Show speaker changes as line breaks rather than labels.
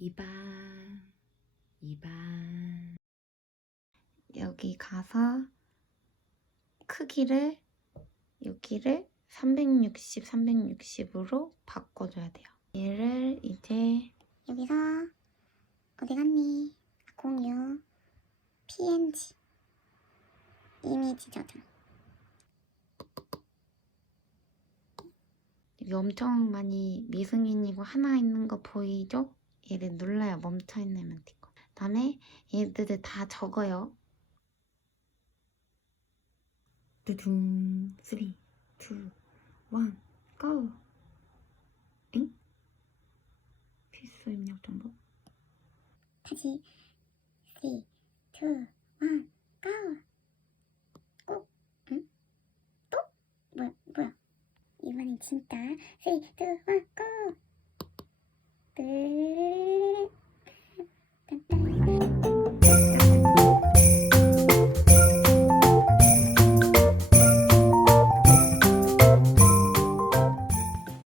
2번, 2번. 여기 가서 크기를 여기를 360, 360으로 바꿔줘야 돼요. 얘를 이제
여기서 어디 갔니? 공유 PNG 이미지 저장
여기 엄청 많이 미승인이고 하나 있는 거 보이죠? 얘를 눌러야 멈춰 있는 에모티콘. 그 다음에 얘들을 다 적어요. 두둥, 3, 2, 1, go. 엥? 필수 입력 정보?
다시 3, 2, 1, go 꼭? 응? 또? 뭐야 뭐야 이번엔 진짜 3, 2, 1, tế